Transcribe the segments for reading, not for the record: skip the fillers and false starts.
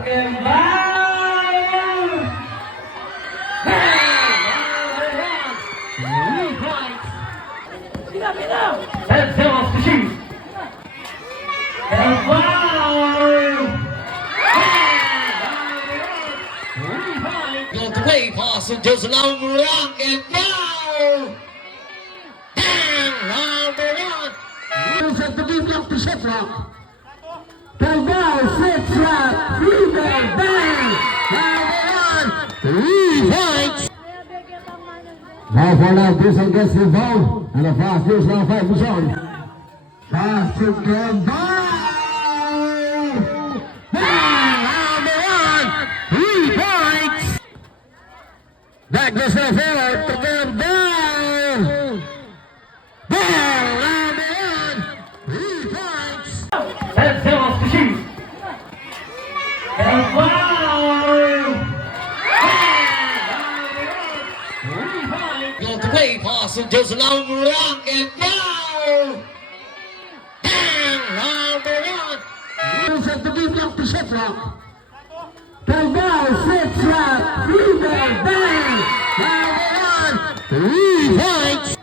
Got the way pass and just long rock and now. Round and on. At the deep block to Sheffield. Calval, six rock, three man, bang! Round 3 points! Now for now, this against the ball, and the fast is now 5 position. Fast to Calval! Bang! Round 3 points! Back goes the forward to Calval! Bang! Round 3 points! And Simmons to shoot. And Got the way pass and just long rock and now. Round and on. At the deep block to Sheffield. Calval, six rock, three man, bang! Round 3 points!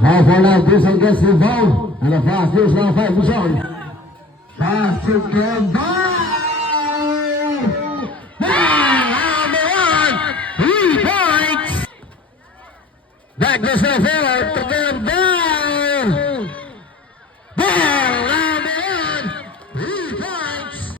Now for now, this against the ball, and the fast is now 5 position. Fast to Calval!